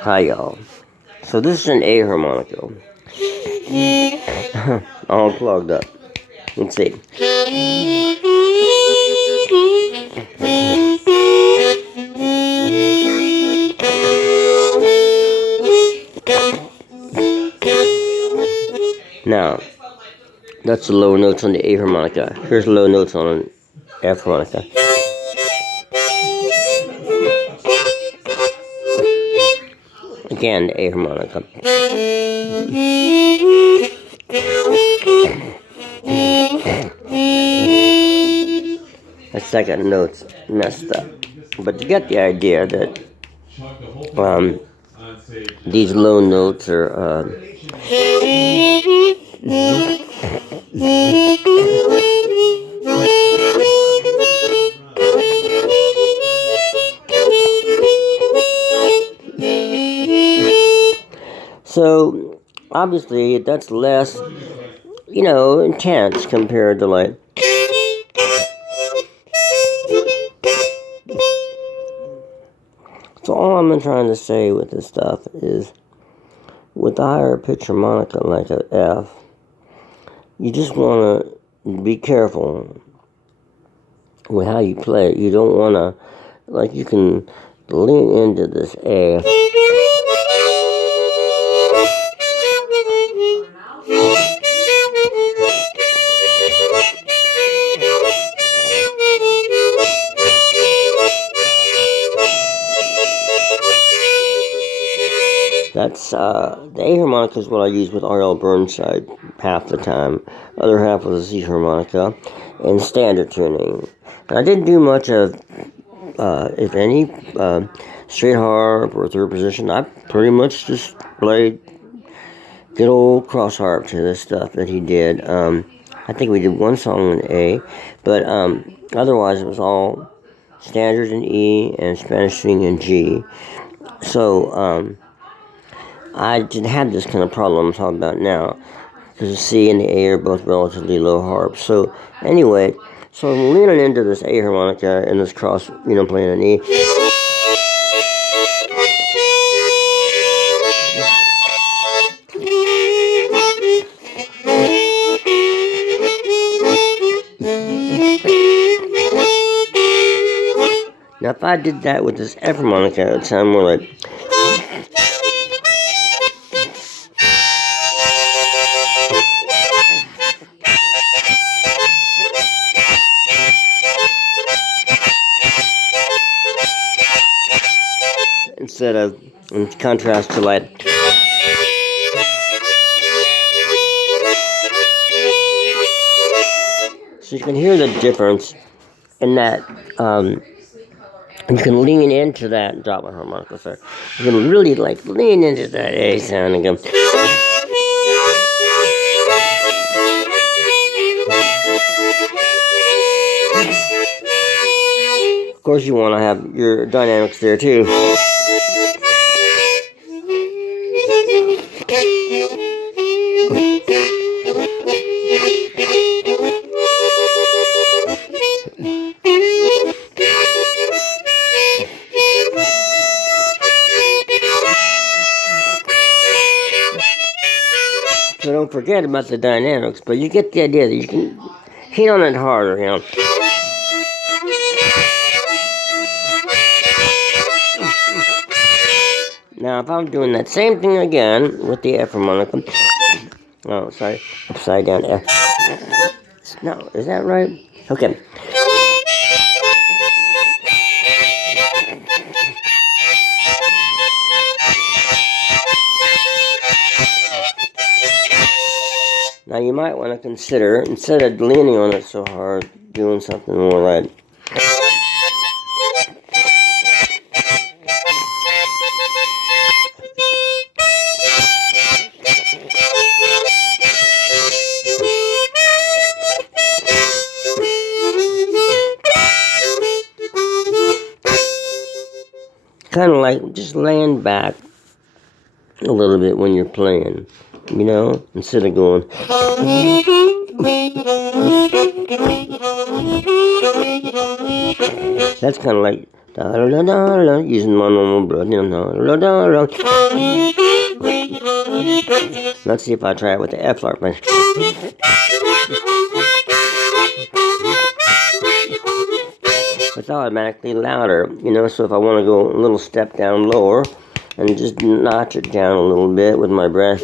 Hi y'all. So this is an A harmonica. All plugged up. Let's see. Now, that's the low notes on the A harmonica. Here's the low notes on an F harmonica. Again, the A harmonica. The second note's messed up. But you get the idea that these low notes are so obviously that's less, intense compared to like so all I'm trying to say with this stuff is with the higher pitch harmonica like an F, you just want to be careful with how you play it. You don't want to, like, you can lean into this A. That's, the A harmonica is what I use with R.L. Burnside half the time. Other half was a C harmonica and standard tuning. And I didn't do much of, if any, straight harp or third position. I pretty much just played good old cross harp to this stuff that he did. I think we did one song in A, but otherwise it was all standard in E and Spanish tuning in G. So, I didn't have this kind of problem I'm talking about now, because the C and the A are both relatively low harps. So anyway, so I'm leaning into this A harmonica and this cross, playing an E. Now if I did that with this F harmonica, it would sound more like... instead of, in contrast to like... So you can hear the difference in that, you can lean into that drop of harmonica. So you can really lean into that A sound and go... Of course you want to have your dynamics there too. So don't forget about the dynamics, but you get the idea that you can hit on it harder, Now, if I'm doing that same thing again with the F harmonica, upside down F. No, is that right? Okay. Now you might want to consider, instead of leaning on it so hard, doing something more like... kind of like just laying back a little bit when you're playing, instead of going... That's kind of like Using my normal blood. Let's see if I try it with the F harp. It's automatically louder, so if I want to go a little step down lower and just notch it down a little bit with my breath.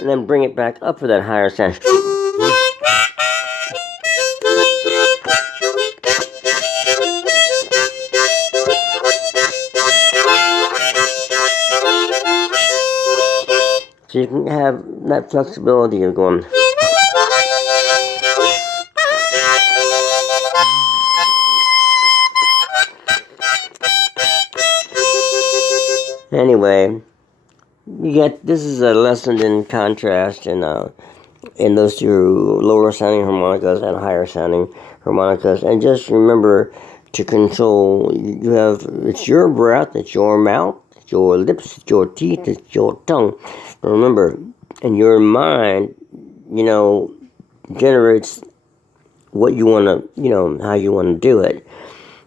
And then bring it back up for that higher sound. So you can have that flexibility of going. Anyway, this is a lesson in contrast in those two lower sounding harmonicas and higher sounding harmonicas. And just remember to control. It's your breath, it's your mouth, it's your lips, it's your teeth, it's your tongue. Remember, and your mind, generates what you want to, how you want to do it.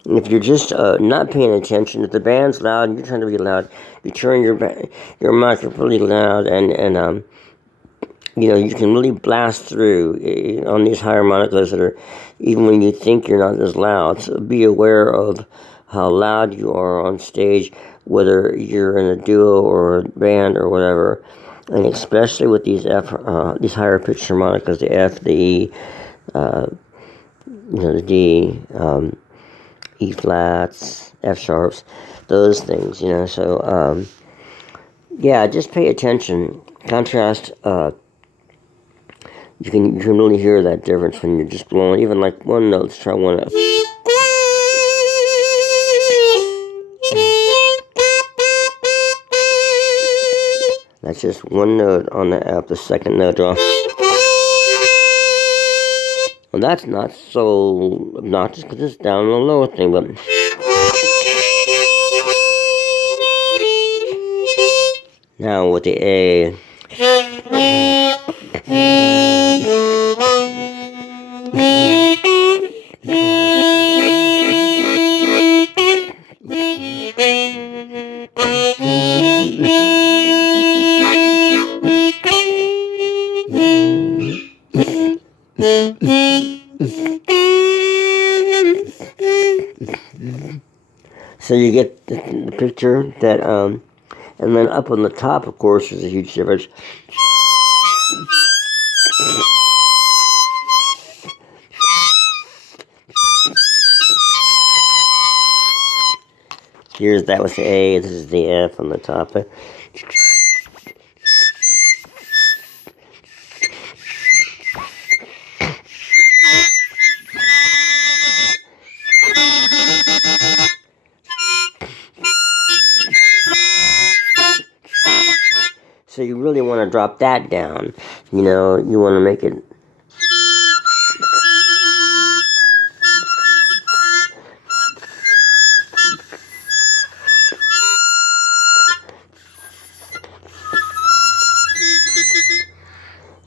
And if you're just not paying attention, if the band's loud and you're trying to be loud, you turn your mic up really loud, and you can really blast through on these high harmonicas that are, even when you think you're not as loud. So be aware of how loud you are on stage, whether you're in a duo or a band or whatever. And especially with these these higher pitched harmonicas, the F, the E, the D, E flats, F sharps, those things, So, just pay attention. Contrast. You can really hear that difference when you're just blowing, even like one note. Let's try one F. That's just one note on the F, the second note off. Well, that's not so obnoxious because it's down on the lower thing, but now with the A. So you get the picture that, and then up on the top, of course, there's a huge difference. Here's that with the A, this is the F on the top. So you really want to drop that down. You want to make it.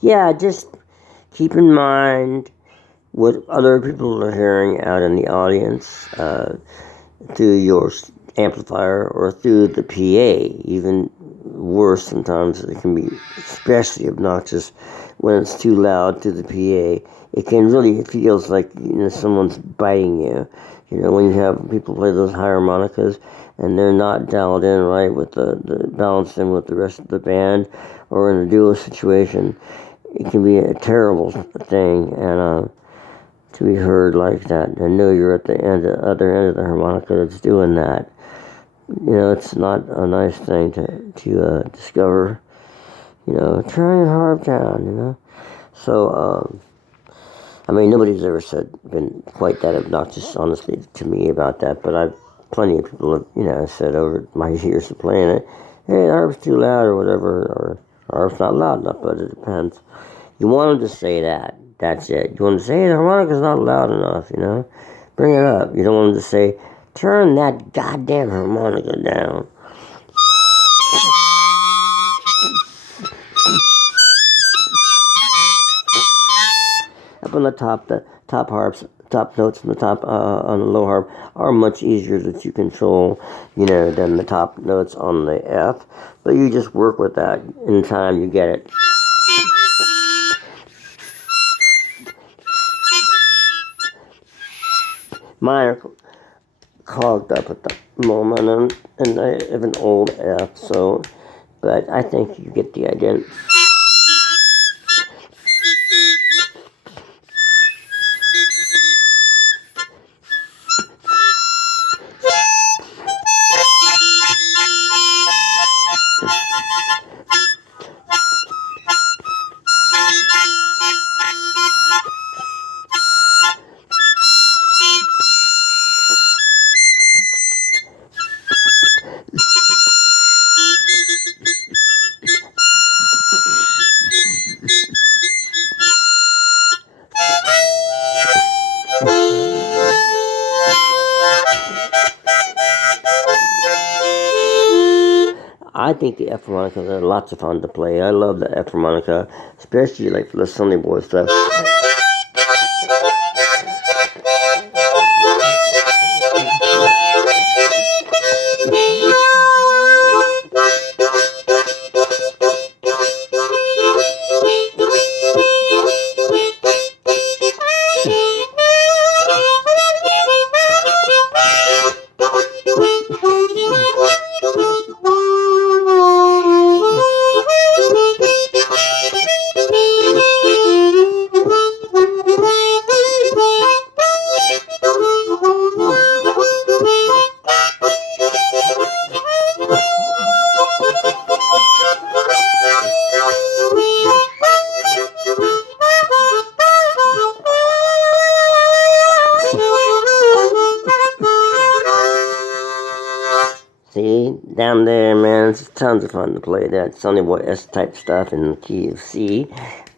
Yeah, just keep in mind what other people are hearing out in the audience through your amplifier or through the PA. Even worse, sometimes it can be especially obnoxious when it's too loud through the PA. It feels like someone's biting you. When you have people play those high harmonicas and they're not dialed in right with the balanced in with the rest of the band, or in a duo situation, it can be a terrible thing, and to be heard like that, and know you're at the other end of the harmonica that's doing that. It's not a nice thing to discover. Turn your harp down. So, nobody's ever been quite that obnoxious, honestly, to me about that. But plenty of people have, said over my years of playing it, hey, the harp's too loud or whatever, or the harp's not loud enough. But it depends. You want them to say that. That's it. You want them to say, hey, the harmonica's not loud enough. Bring it up. You don't want them to say, turn that goddamn harmonica down. up on the top harps, top notes on the top on the low harp are much easier to control, than the top notes on the F. But you just work with that. In time, you get it. Mine are clogged up at the moment, and I have an old F, but I think you get the idea. I think the F harmonica are lots of fun to play. I love the F harmonica, especially like for the Sunny Boy stuff. See, down there, man, it's tons of fun to play that Sunny Boy S-type stuff in the key of C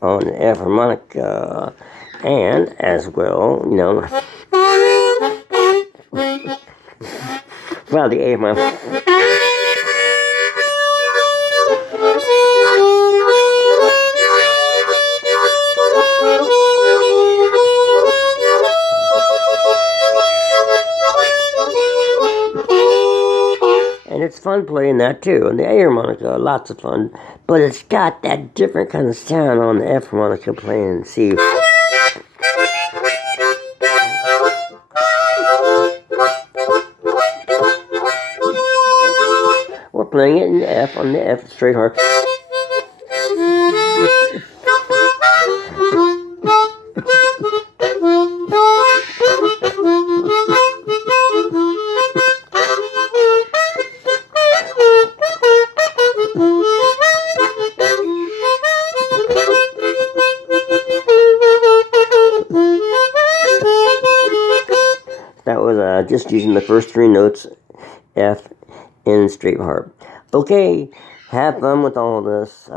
on the F harmonica, and as well, well, the A harmonica. And it's fun playing that too. And the A harmonica, lots of fun. But it's got that different kind of sound on the F harmonica playing C. We're playing it in F on the F straight harp. That was just using the first three notes, F, in straight harp. Okay, have fun with all this,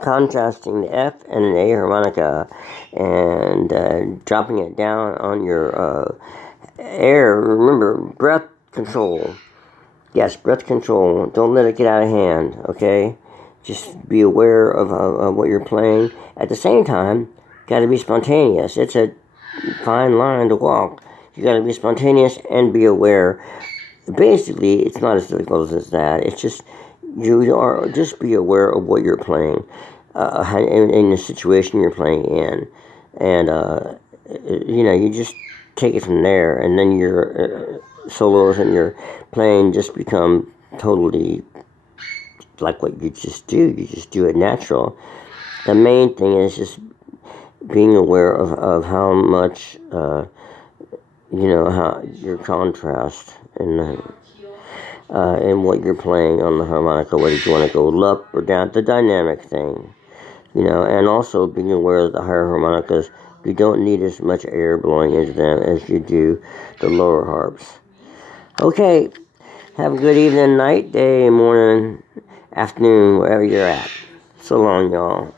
contrasting the F and an A harmonica, and dropping it down on your air. Remember, breath control. Yes, breath control. Don't let it get out of hand, okay? Just be aware of what you're playing. At the same time, got to be spontaneous. It's a fine line to walk. You got to be spontaneous and be aware. Basically, it's not as difficult as that. It's just just be aware of what you're playing, in the situation you're playing in, and you just take it from there, and then your solos and your playing just become totally like what you just do. You just do it natural. The main thing is just being aware of how much how your contrast and what you're playing on the harmonica, whether you want to go up or down, the dynamic thing, and also being aware of the higher harmonicas, you don't need as much air blowing into them as you do the lower harps. Okay, have a good evening, night, day, morning, afternoon, wherever you're at. So long, y'all.